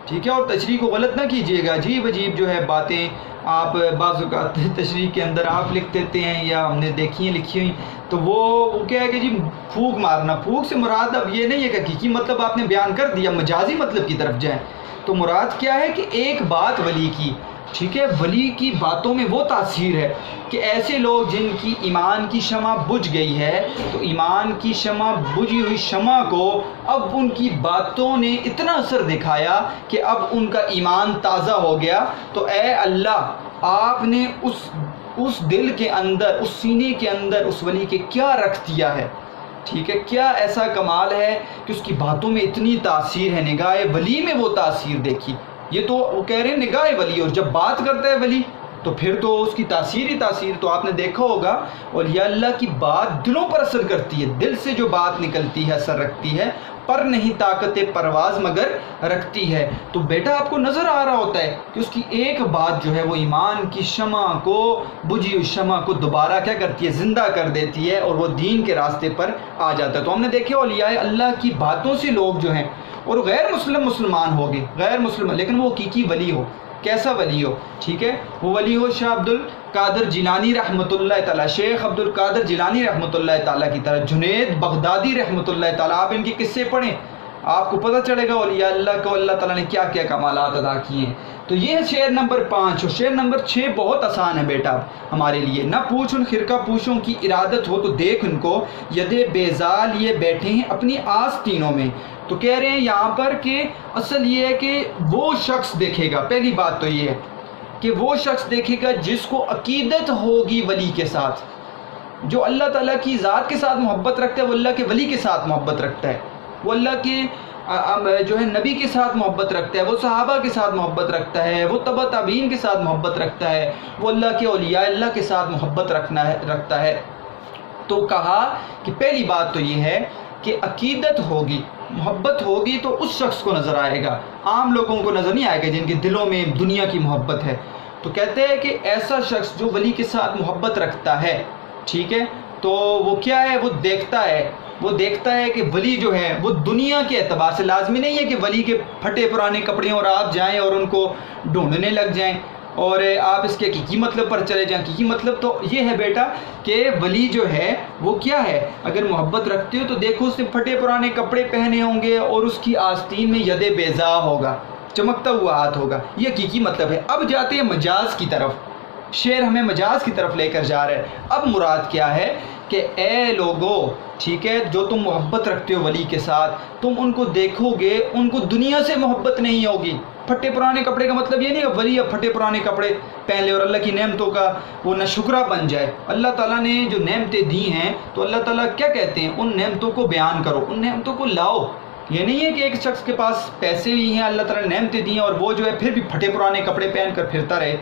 ٹھیک ہے، اور تشریح کو غلط نہ کیجئے گا. عجیب عجیب جو ہے باتیں آپ بعض اوقات تشریح کے اندر آپ لکھ دیتے ہیں یا ہم نے دیکھی ہیں لکھی ہوئی، تو وہ کیا ہے کہ جی پھونک مارنا. پھونک سے مراد اب یہ نہیں ہے کہ حقیقی مطلب آپ نے بیان کر دیا، مجازی مطلب کی طرف جائیں. تو مراد کیا ہے کہ ایک بات ولی کی، ٹھیک ہے، ولی کی باتوں میں وہ تاثیر ہے کہ ایسے لوگ جن کی ایمان کی شمع بجھ گئی ہے، تو ایمان کی شمع بجھی ہوئی شمع کو اب ان کی باتوں نے اتنا اثر دکھایا کہ اب ان کا ایمان تازہ ہو گیا. تو اے اللہ آپ نے اس دل کے اندر، اس سینے کے اندر اس ولی کے کیا رکھ دیا ہے، ٹھیک ہے، کیا ایسا کمال ہے کہ اس کی باتوں میں اتنی تاثیر ہے. نگاہ ولی میں وہ تاثیر دیکھی. یہ تو وہ کہہ رہے ہیں نگاہ ولی، اور جب بات کرتا ہے ولی تو پھر تو اس کی تاثیر ہی تاثیر. تو آپ نے دیکھا ہوگا اولیاء اللہ کی بات دلوں پر اثر کرتی ہے. دل سے جو بات نکلتی ہے اثر رکھتی ہے. پر نہیں طاقت پرواز مگر رکھتی ہے. تو بیٹا آپ کو نظر آ رہا ہوتا ہے کہ اس کی ایک بات جو ہے وہ ایمان کی شمع کو، بجھی ہوئی شمع کو دوبارہ کیا کرتی ہے، زندہ کر دیتی ہے، اور وہ دین کے راستے پر آ جاتا ہے. تو ہم نے دیکھے اولیاء اللہ کی باتوں سے لوگ جو ہیں اور غیر مسلمان ہو گئے، غیر مسلم، لیکن وہ حقیقی ولی ہو. کیسا ولی ہو؟ ٹھیک ہے، وہ ولی ہو شاہ عبد القادر جیلانی رحمۃ اللہ تعالیٰ، شیخ عبد القادر جیلانی رحمۃ اللہ تعالیٰ کی طرح، جنید بغدادی رحمۃ اللہ تعالیٰ. آپ ان کے قصے پڑھیں، آپ کو پتہ چلے گا اولیاء اللہ کو اللہ تعالیٰ نے کیا کیا کمالات ادا کیے ہیں. تو یہ ہے شعر نمبر 5. اور شعر نمبر 6 بہت آسان ہے بیٹا ہمارے لیے. نہ پوچھ ان خرقہ پوشوں کی ارادت ہو تو دیکھ ان کو، یدے بیزال لیے بیٹھے ہیں اپنی آستینوں میں. تو کہہ رہے ہیں یہاں پر کہ اصل یہ ہے کہ وہ شخص دیکھے گا، پہلی بات تو یہ ہے کہ وہ شخص دیکھے گا جس کو عقیدت ہوگی ولی کے ساتھ. جو اللہ تعالیٰ کی ذات کے ساتھ محبت رکھتا ہے وہ اللہ کے ولی کے ساتھ محبت رکھتا ہے. وہ اللہ کے جو ہے نبی کے ساتھ محبت رکھتا ہے، وہ صحابہ کے ساتھ محبت رکھتا ہے، وہ تبع تابعین کے ساتھ محبت رکھتا ہے، وہ اللہ کے اولیاء اللہ کے ساتھ محبت رکھتا ہے. تو کہا کہ پہلی بات تو یہ ہے کہ عقیدت ہوگی، محبت ہوگی تو اس شخص کو نظر آئے گا. عام لوگوں کو نظر نہیں آئے گا جن کے دلوں میں دنیا کی محبت ہے. تو کہتے ہیں کہ ایسا شخص جو ولی کے ساتھ محبت رکھتا ہے، ٹھیک ہے، تو وہ کیا ہے، وہ دیکھتا ہے کہ ولی جو ہے وہ دنیا کے اعتبار سے، لازمی نہیں ہے کہ ولی کے پھٹے پرانے کپڑے اور آپ جائیں اور ان کو ڈھونڈنے لگ جائیں اور آپ اس کے حقیقی مطلب پر چلے جائیں. حقیقی مطلب تو یہ ہے بیٹا کہ ولی جو ہے وہ کیا ہے، اگر محبت رکھتے ہو تو دیکھو اس نے پھٹے پرانے کپڑے پہنے ہوں گے اور اس کی آستین میں ید بیضا ہوگا، چمکتا ہوا ہاتھ ہوگا. یہ حقیقی مطلب ہے. اب جاتے ہیں مجاز کی طرف. شعر ہمیں مجاز کی طرف لے کر جا رہا ہے. اب مراد کیا ہے کہ اے لوگو، ٹھیک ہے، جو تم محبت رکھتے ہو ولی کے ساتھ، تم ان کو دیکھو گے ان کو دنیا سے محبت نہیں ہوگی. پھٹے پرانے کپڑے کا مطلب یہ نہیں کہ ولی اب پھٹے پرانے کپڑے پہن لے اور اللہ کی نعمتوں کا وہ ناشکرہ بن جائے. اللہ تعالیٰ نے جو نعمتیں دی ہیں تو اللہ تعالیٰ کیا کہتے ہیں، ان نعمتوں کو بیان کرو، ان نعمتوں کو لاؤ. یہ نہیں ہے کہ ایک شخص کے پاس پیسے بھی ہیں، اللہ تعالیٰ نے نعمتیں دی ہیں اور وہ جو ہے پھر بھی پھٹے پرانے کپڑے پہن کر پھرتا رہے.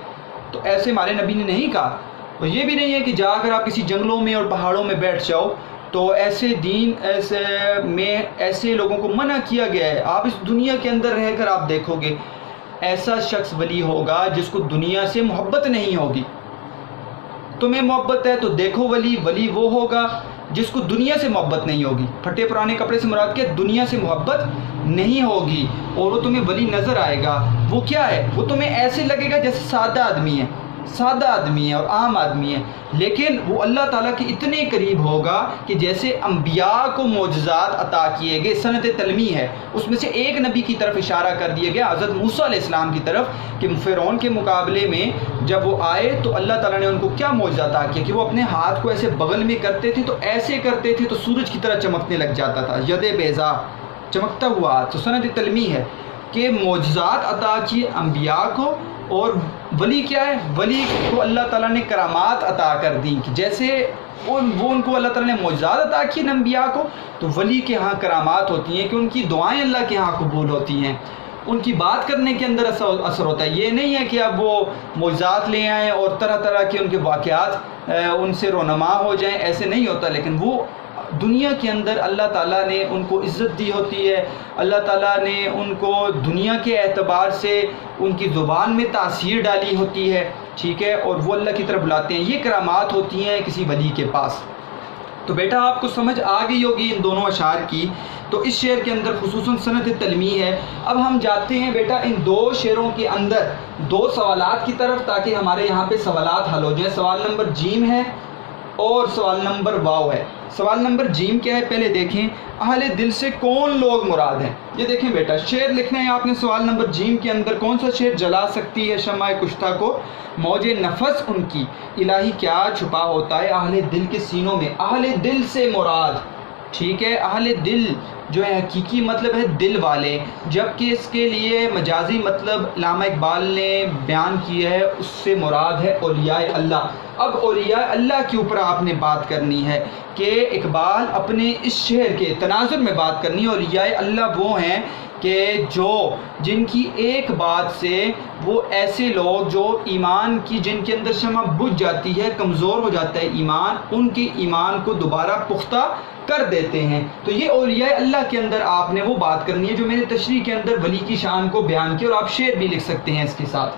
تو ایسے ہمارے نبی نے نہیں کہا. اور یہ بھی نہیں ہے کہ جا کر آپ کسی جنگلوں میں اور پہاڑوں میں بیٹھ جاؤ. تو ایسے دین میں ایسے لوگوں کو منع کیا گیا ہے. آپ اس دنیا کے اندر رہ کر آپ دیکھو گے ایسا شخص ولی ہوگا جس کو دنیا سے محبت نہیں ہوگی. تمہیں محبت ہے تو دیکھو ولی وہ ہوگا جس کو دنیا سے محبت نہیں ہوگی. پھٹے پرانے کپڑے سے مراد کیا، دنیا سے محبت نہیں ہوگی اور وہ تمہیں ولی نظر آئے گا. وہ کیا ہے، وہ تمہیں ایسے لگے گا جیسے سادہ آدمی ہے اور عام آدمی ہے، لیکن وہ اللہ تعالیٰ کے اتنے قریب ہوگا کہ جیسے انبیاء کو معجزات عطا کیے گئے. سنت تلمی ہے، اس میں سے ایک نبی کی طرف اشارہ کر دیا گیا، حضرت موسیٰ علیہ السلام کی طرف، کہ فرعون کے مقابلے میں جب وہ آئے تو اللہ تعالیٰ نے ان کو کیا معجزہ عطا کیا کہ وہ اپنے ہاتھ کو ایسے بغل میں کرتے تھے تو ایسے کرتے تھے تو سورج کی طرح چمکنے لگ جاتا تھا. ید بیضا، چمکتا ہوا ہاتھ. تو سنت تلمی ہے کہ معجزات عطا کیے انبیاء کو. اور ولی کیا ہے، ولی کو اللہ تعالیٰ نے کرامات عطا کر دی کہ جیسے وہ ان کو اللہ تعالیٰ نے معجزات عطا کی انبیاء کو، تو ولی کے ہاں کرامات ہوتی ہیں کہ ان کی دعائیں اللہ کے ہاں قبول ہوتی ہیں، ان کی بات کرنے کے اندر اثر ہوتا ہے. یہ نہیں ہے کہ اب وہ معجزات لے آئیں اور طرح طرح کے ان کے واقعات ان سے رونما ہو جائیں، ایسے نہیں ہوتا. لیکن وہ دنیا کے اندر اللہ تعالیٰ نے ان کو عزت دی ہوتی ہے، اللہ تعالیٰ نے ان کو دنیا کے اعتبار سے ان کی زبان میں تاثیر ڈالی ہوتی ہے، ٹھیک ہے، اور وہ اللہ کی طرف بلاتے ہیں. یہ کرامات ہوتی ہیں کسی ولی کے پاس. تو بیٹا آپ کو سمجھ آ گئی ہوگی ان دونوں اشعار کی. تو اس شعر کے اندر خصوصاً سنت تلمی ہے. اب ہم جاتے ہیں بیٹا ان دو شعروں کے اندر دو سوالات کی طرف تاکہ ہمارے یہاں پہ سوالات حل ہو جائیں. سوال نمبر جیم ہے اور سوال نمبر واو ہے. سوال نمبر جیم کیا ہے، پہلے دیکھیں اہل دل سے کون لوگ مراد ہیں. یہ دیکھیں بیٹا شعر لکھنا ہے آپ نے. سوال نمبر جیم کے اندر کون سا شعر جلا سکتی ہے شمع کشتہ کو موج نفس ان کی، الہی کیا چھپا ہوتا ہے اہل دل کے سینوں میں. اہل دل سے مراد، ٹھیک ہے، اہل دل جو ہے حقیقی مطلب ہے دل والے، جبکہ اس کے لیے مجازی مطلب علامہ اقبال نے بیان کیا ہے، اس سے مراد ہے اولیاء اللہ. اب اولیاء اللہ کے اوپر آپ نے بات کرنی ہے کہ اقبال اپنے اس شعر کے تناظر میں بات کرنی ہے. اولیاء اللہ وہ ہیں کہ جن کی ایک بات سے وہ ایسے لوگ جو ایمان کی جن کے اندر شمع بجھ جاتی ہے، کمزور ہو جاتا ہے ایمان، ان کے ایمان کو دوبارہ پختہ کر دیتے ہیں. تو یہ اولیاء اللہ کے اندر آپ نے وہ بات کرنی ہے جو میں نے تشریح کے اندر ولی کی شان کو بیان کیا، اور آپ شعر بھی لکھ سکتے ہیں اس کے ساتھ.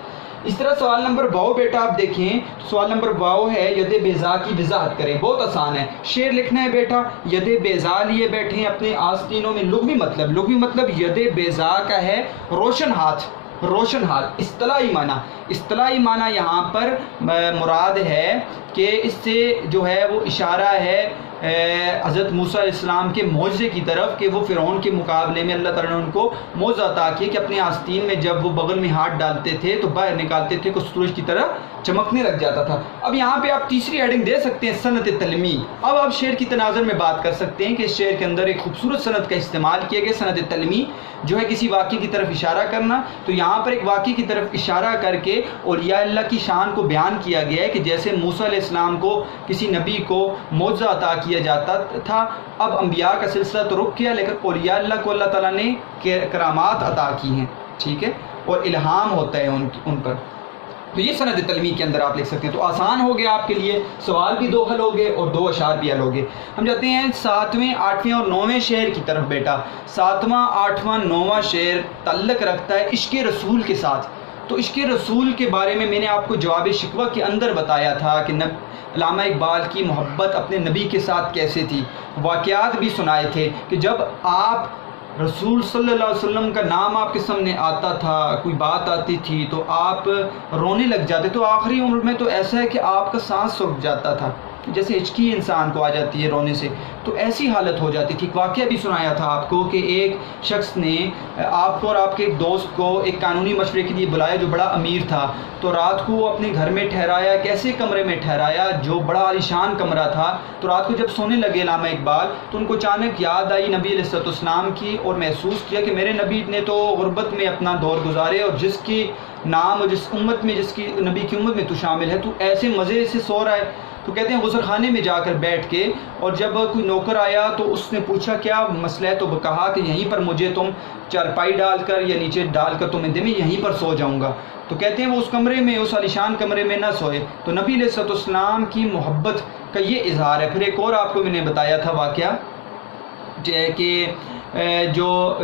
اس طرح سوال نمبر 22 بیٹا آپ دیکھیں، سوال نمبر 22 ہے ید بیضا کی وضاحت کریں. بہت آسان ہے، شعر لکھنا ہے بیٹا. ید بیضا لیے بیٹھے ہیں اپنے آستینوں میں. لغوی مطلب ید بیضا کا ہے روشن ہاتھ. روشن ہاتھ اصطلاحی معنی یہاں پر مراد ہے کہ اس سے جو ہے وہ اشارہ ہے حضرت موسیٰ علیہ السلام کے معجزے کی طرف کہ وہ فرعون کے مقابلے میں اللہ تعالیٰ نے ان کو معجزہ عطا کیا کہ اپنے آستین میں جب وہ بغل میں ہاتھ ڈالتے تھے تو باہر نکالتے تھے کہ سورج کی طرح چمکنے لگ جاتا تھا. اب یہاں پہ آپ تیسری ایڈنگ دے سکتے ہیں صنعت تلمی. اب آپ شعر کی تناظر میں بات کر سکتے ہیں کہ اس شعر کے اندر ایک خوبصورت صنعت کا استعمال کیا گیا. صنعت تلمی جو ہے کسی واقعے کی طرف اشارہ کرنا. تو یہاں پر ایک واقعے کی طرف اشارہ کر کے اولیاء اللہ کی شان کو بیان کیا گیا ہے کہ جیسے موسیٰ علیہ السلام کو کسی نبی کو معجزہ عطا کیا جاتا تھا، اب انبیاء کا سلسلہ تو رک گیا، لیکن اولیاء اللہ کو اللہ تعالیٰ نے کرامات عطا کی ہیں، ٹھیک ہے، اور الہام ہوتا ہے ان پر. تو یہ صنعت تلمی کے اندر آپ لکھ سکتے ہیں. تو آسان ہو گیا آپ کے لیے، سوال بھی 2 حل ہو گئے اور 2 اشعار بھی حل ہو گئے. ہم جاتے ہیں 7ویں، 8ویں اور 9ویں شعر کی طرف بیٹا. 7واں، 8واں، 9واں شعر تعلق رکھتا ہے عشق رسول کے ساتھ. تو عشق رسول کے بارے میں نے آپ کو جواب شکوہ کے اندر بتایا تھا کہ علامہ اقبال کی محبت اپنے نبی کے ساتھ کیسے تھی. واقعات بھی سنائے تھے کہ جب آپ رسول صلی اللہ علیہ وسلم کا نام آپ کے سامنے آتا تھا، کوئی بات آتی تھی تو آپ رونے لگ جاتے. تو آخری عمر میں تو ایسا ہے کہ آپ کا سانس رک جاتا تھا، جیسے ہچکی انسان کو آ جاتی ہے رونے سے، تو ایسی حالت ہو جاتی تھی. واقعہ بھی سنایا تھا آپ کو کہ ایک شخص نے آپ کو اور آپ کے ایک دوست کو ایک قانونی مشورے کے لیے بلایا جو بڑا امیر تھا. تو رات کو وہ اپنے گھر میں ٹھہرایا. کیسے کمرے میں ٹھہرایا؟ جو بڑا عالیشان کمرہ تھا. تو رات کو جب سونے لگے علامہ اقبال تو ان کو اچانک یاد آئی نبی علیہ السلام کی، اور محسوس کیا کہ میرے نبی نے تو غربت میں اپنا دور گزارے، اور جس کی نام اور جس امت میں، جس کی نبی کی امت میں تو شامل ہے، تو ایسے مزے سے سو رہا ہے. تو کہتے ہیں غسل خانے میں جا کر بیٹھ کے، اور جب کوئی نوکر آیا تو اس نے پوچھا کیا مسئلہ ہے، تو کہا کہ یہیں پر مجھے تم چارپائی ڈال کر یا نیچے ڈال کر تمہیں دے، میں یہیں پر سو جاؤں گا. تو کہتے ہیں وہ اس کمرے میں، اس عالیشان کمرے میں نہ سوئے. تو نبی علیہ السلام کی محبت کا یہ اظہار ہے. پھر ایک اور آپ کو میں نے بتایا تھا واقعہ کہ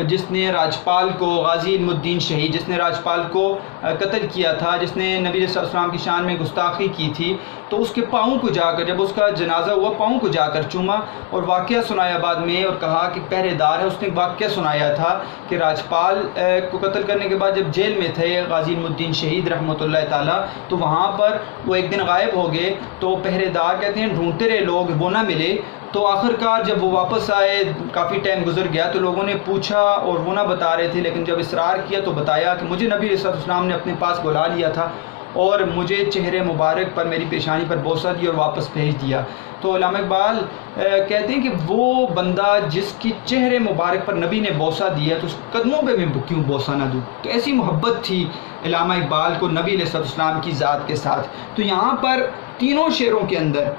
جس نے راجپال کو، غازی علم الدین شہید، جس نے راجپال کو قتل کیا تھا، جس نے نبی علیہ السلام کی شان میں گستاخی کی تھی، تو اس کے پاؤں کو جا کر، جب اس کا جنازہ ہوا، پاؤں کو جا کر چوما اور واقعہ سنایا بعد میں، اور کہا کہ پہرے دار ہے. اس نے واقعہ سنایا تھا کہ راجپال کو قتل کرنے کے بعد جب جیل میں تھے غازی علم الدین شہید رحمۃ اللہ تعالیٰ، تو وہاں پر وہ ایک دن غائب ہو گئے. تو پہرے دار کہتے ہیں ڈھونڈتے رہے لوگ، وہ نہ ملے. تو آخرکار جب وہ واپس آئے، کافی ٹائم گزر گیا، تو لوگوں نے پوچھا اور وہ نہ بتا رہے تھے، لیکن جب اصرار کیا تو بتایا کہ مجھے نبی علیہ السلام نے اپنے پاس بلا لیا تھا اور مجھے چہرے مبارک پر، میری پیشانی پر بوسہ دیا اور واپس بھیج دیا. تو علامہ اقبال کہتے ہیں کہ وہ بندہ جس کی چہرے مبارک پر نبی نے بوسہ دیا تو اس قدموں پہ میں کیوں بوسہ نہ دوں. تو ایسی محبت تھی علامہ اقبال کو نبی علیہ السلام کی ذات کے ساتھ. تو یہاں پر تینوں شعروں کے اندر،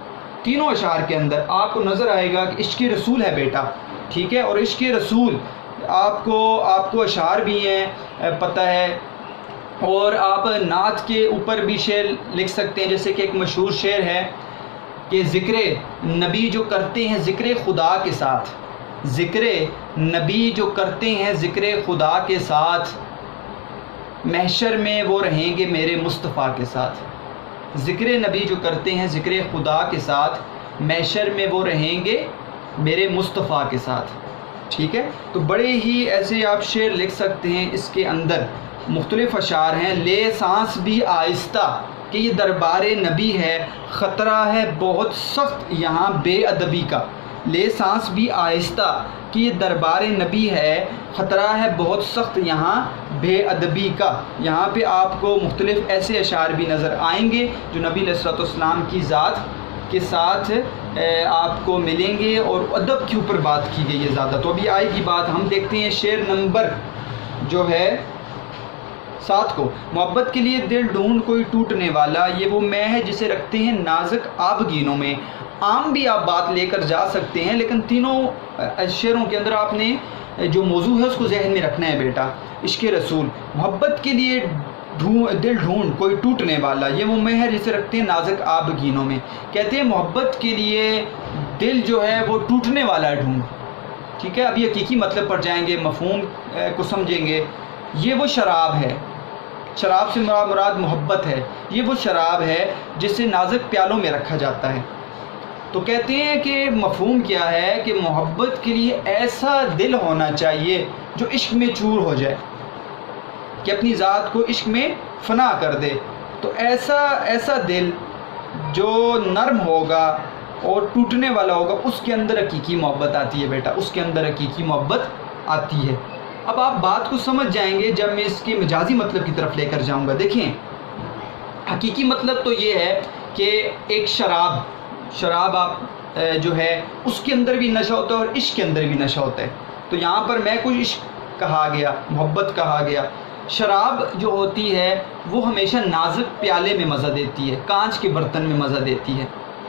تینوں اشعار کے اندر آپ کو نظر آئے گا کہ عشق رسول ہے بیٹا، ٹھیک ہے. اور عشق رسول آپ کو اشعار بھی ہیں پتہ ہے، اور آپ نعت کے اوپر بھی شعر لکھ سکتے ہیں. جیسے کہ ایک مشہور شعر ہے کہ ذکر نبی جو کرتے ہیں ذکر خدا کے ساتھ، ذکر نبی جو کرتے ہیں ذکر خدا کے ساتھ، محشر میں وہ رہیں گے میرے مصطفیٰ کے ساتھ. ذکر نبی جو کرتے ہیں ذکر خدا کے ساتھ، محشر میں وہ رہیں گے میرے مصطفیٰ کے ساتھ، ٹھیک ہے. تو بڑے ہی ایسے آپ شعر لکھ سکتے ہیں. اس کے اندر مختلف اشعار ہیں. لے سانس بھی آہستہ کہ یہ دربار نبی ہے، خطرہ ہے بہت سخت یہاں بے ادبی کا. لے سانس بھی آہستہ کہ یہ دربار نبی ہے، خطرہ ہے بہت سخت یہاں بے ادبی کا. یہاں پہ آپ کو مختلف ایسے اشعار بھی نظر آئیں گے جو نبی علیہ السلام کی ذات کے ساتھ آپ کو ملیں گے، اور ادب کے اوپر بات کی گئی ہے زیادہ. تو ابھی آئے گی بات. ہم دیکھتے ہیں شعر نمبر جو ہے 7 کو محبت کے لیے دل ڈھونڈ کوئی ٹوٹنے والا، یہ وہ میں ہے جسے رکھتے ہیں نازک آبگینوں میں۔ عام بھی آپ بات لے کر جا سکتے ہیں، لیکن تینوں شعروں کے اندر آپ نے جو موضوع ہے اس کو ذہن میں رکھنا ہے بیٹا۔ عشق رسول، محبت کے لیے دل ڈھونڈ کوئی ٹوٹنے والا، یہ وہ میں ہے جسے رکھتے ہیں نازک آبگینوں میں۔ کہتے ہیں محبت کے لیے دل جو ہے وہ ٹوٹنے والا ڈھونڈ، ٹھیک ہے۔ ابھی حقیقی مطلب پر جائیں گے، مفہوم کو سمجھیں گے۔ یہ وہ شراب ہے، شراب سے مراد محبت ہے، یہ وہ شراب ہے جسے نازک پیالوں میں رکھا جاتا ہے۔ تو کہتے ہیں کہ مفہوم کیا ہے کہ محبت کے لیے ایسا دل ہونا چاہیے جو عشق میں چور ہو جائے، کہ اپنی ذات کو عشق میں فنا کر دے۔ تو ایسا دل جو نرم ہوگا اور ٹوٹنے والا ہوگا، اس کے اندر حقیقی محبت آتی ہے بیٹا، اس کے اندر حقیقی محبت آتی ہے۔ اب آپ بات کو سمجھ جائیں گے جب میں اس کے مجازی مطلب کی طرف لے کر جاؤں گا۔ دیکھیں، حقیقی مطلب تو یہ ہے کہ ایک شراب آپ جو ہے اس کے اندر بھی نشہ ہوتا ہے اور عشق کے اندر بھی نشہ ہوتا ہے۔ تو یہاں پر میں کچھ عشق کہا گیا، محبت کہا گیا۔ شراب جو ہوتی ہے وہ ہمیشہ نازک پیالے میں مزہ دیتی ہے، کانچ کے برتن میں مزہ دیتی ہے،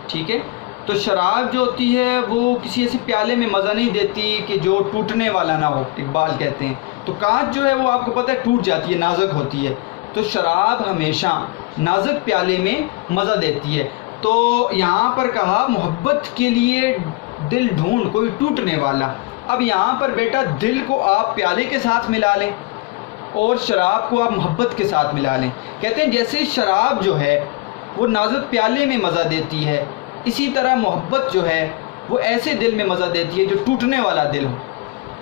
ٹھیک ہے۔ تو شراب جو ہوتی ہے وہ کسی ایسے پیالے میں مزہ نہیں دیتی کہ جو ٹوٹنے والا نہ ہو، اقبال کہتے ہیں۔ تو کانچ جو ہے وہ آپ کو پتہ ہے ٹوٹ جاتی ہے، نازک ہوتی ہے۔ تو شراب ہمیشہ نازک پیالے میں مزہ دیتی ہے۔ تو یہاں پر کہا محبت کے لیے دل ڈھونڈ کوئی ٹوٹنے والا۔ اب یہاں پر بیٹا دل کو آپ پیالے کے ساتھ ملا لیں اور شراب کو آپ محبت کے ساتھ ملا لیں۔ کہتے ہیں جیسے شراب جو ہے وہ نازک پیالے میں مزہ دیتی ہے، اسی طرح محبت جو ہے وہ ایسے دل میں مزہ دیتی ہے جو ٹوٹنے والا دل ہو،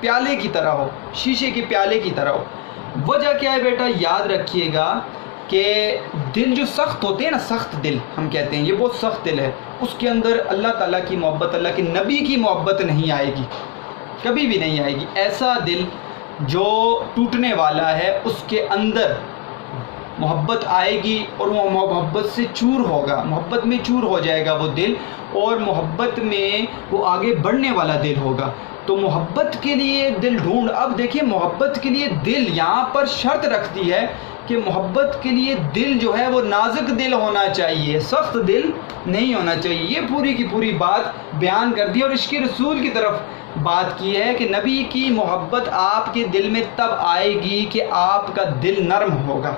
پیالے کی طرح ہو، شیشے کے پیالے کی طرح ہو۔ وجہ کیا ہے بیٹا؟ یاد رکھیے گا کہ دل جو سخت ہوتے ہیں نا، سخت دل ہم کہتے ہیں، یہ بہت سخت دل ہے، اس کے اندر اللہ تعالیٰ کی محبت، اللہ کے نبی کی محبت نہیں آئے گی، کبھی بھی نہیں آئے گی۔ ایسا دل جو ٹوٹنے والا ہے اس کے اندر محبت آئے گی اور وہ محبت سے چور ہوگا، محبت میں چور ہو جائے گا وہ دل، اور محبت میں وہ آگے بڑھنے والا دل ہوگا۔ تو محبت کے لیے دل ڈھونڈ، اب دیکھیں محبت کے لیے دل یہاں پر شرط رکھتی ہے کہ محبت کے لیے دل جو ہے وہ نازک دل ہونا چاہیے، سخت دل نہیں ہونا چاہیے۔ یہ پوری کی پوری بات بیان کر دی اور عشق رسول کی طرف بات کی ہے کہ نبی کی محبت آپ کے دل میں تب آئے گی کہ آپ کا دل نرم ہوگا،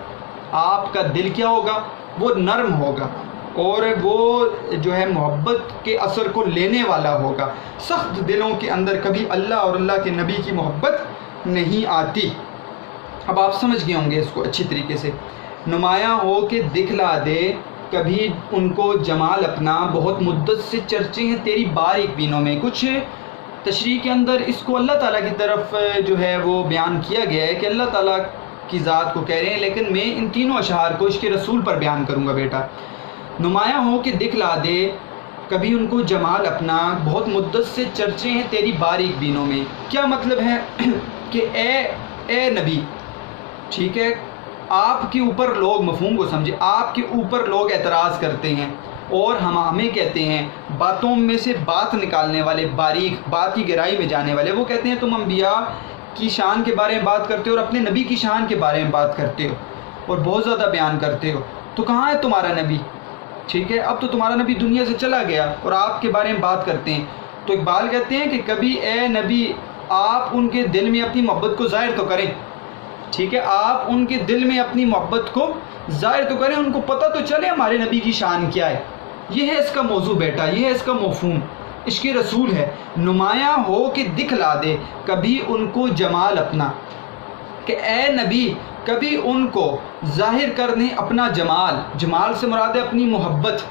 آپ کا دل کیا ہوگا؟ وہ نرم ہوگا، اور وہ جو ہے محبت کے اثر کو لینے والا ہوگا۔ سخت دلوں کے اندر کبھی اللہ اور اللہ کے نبی کی محبت نہیں آتی۔ اب آپ سمجھ گئے ہوں گے اس کو اچھی طریقے سے۔ نمایاں ہو کہ دکھلا دے کبھی ان کو جمال اپنا، بہت مدت سے چرچے ہیں تیری باریک بینوں میں۔ کچھ تشریح کے اندر اس کو اللہ تعالیٰ کی طرف جو ہے وہ بیان کیا گیا ہے کہ اللہ تعالیٰ کی ذات کو کہہ رہے ہیں، لیکن میں ان تینوں اشعار کو عشق رسول پر بیان کروں گا بیٹا۔ نمایاں ہو کہ دکھلا دے کبھی ان کو جمال اپنا، بہت مدت سے چرچے ہیں تیری باریک بینوں میں۔ کیا مطلب ہے کہ اے نبی، ٹھیک ہے، آپ کے اوپر لوگ، مفہوم کو سمجھے، آپ کے اوپر لوگ اعتراض کرتے ہیں اور ہمیں کہتے ہیں، باتوں میں سے بات نکالنے والے، باریک بات کی گہرائی میں جانے والے، وہ کہتے ہیں تم انبیاء کی شان کے بارے میں بات کرتے ہو اور اپنے نبی کی شان کے بارے میں بات کرتے ہو اور بہت زیادہ بیان کرتے ہو، تو کہاں ہے تمہارا نبی؟ ٹھیک ہے، اب تو تمہارا نبی دنیا سے چلا گیا اور آپ کے بارے میں بات کرتے ہیں۔ تو اقبال کہتے ہیں کہ کبھی اے نبی آپ ان کے دل میں اپنی محبت کو ظاہر تو کریں، ٹھیک ہے، آپ ان کے دل میں اپنی محبت کو ظاہر تو کریں، ان کو پتہ تو چلے ہمارے نبی کی شان کیا ہے۔ یہ ہے اس کا موضوع بیٹا، یہ ہے اس کا مفہوم، عشق رسول ہے۔ نمایاں ہو کہ دکھلا دے کبھی ان کو جمال اپنا، کہ اے نبی کبھی ان کو ظاہر کر دیں اپنا جمال، جمال سے مراد ہے اپنی محبت،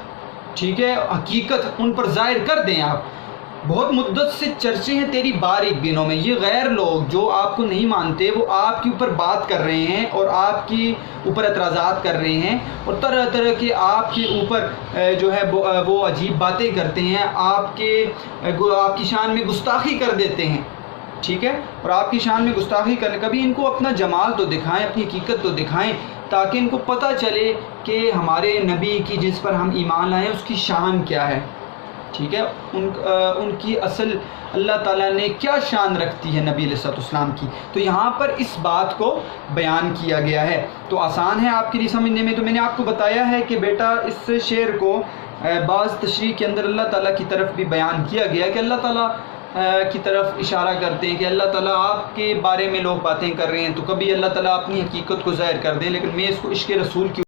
ٹھیک ہے، حقیقت ان پر ظاہر کر دیں آپ۔ بہت مدت سے چرچے ہیں تیری باریک بینوں میں، یہ غیر لوگ جو آپ کو نہیں مانتے وہ آپ کے اوپر بات کر رہے ہیں اور آپ کی اوپر اعتراضات کر رہے ہیں اور طرح طرح کے آپ کے اوپر جو ہے وہ عجیب باتیں کرتے ہیں، آپ کی شان میں گستاخی کر دیتے ہیں، ٹھیک ہے، اور آپ کی شان میں گستاخی کرنے، کبھی ان کو اپنا جمال تو دکھائیں، اپنی حقیقت تو دکھائیں، تاکہ ان کو پتہ چلے کہ ہمارے نبی کی جس پر ہم ایمان لائے اس کی شان کیا ہے۔ ٹھیک ہے، ان کی اصل اللہ تعالیٰ نے کیا شان رکھتی ہے نبی علیہ السلام کی، تو یہاں پر اس بات کو بیان کیا گیا ہے۔ تو آسان ہے آپ کے لیے سمجھنے میں۔ تو میں نے آپ کو بتایا ہے کہ بیٹا اس شعر کو بعض تشریح کے اندر اللہ تعالیٰ کی طرف بھی بیان کیا گیا کہ اللہ تعالیٰ کی طرف اشارہ کرتے ہیں کہ اللہ تعالیٰ آپ کے بارے میں لوگ باتیں کر رہے ہیں تو کبھی اللہ تعالیٰ اپنی حقیقت کو ظاہر کر دیں، لیکن میں اس کو عشق رسول کی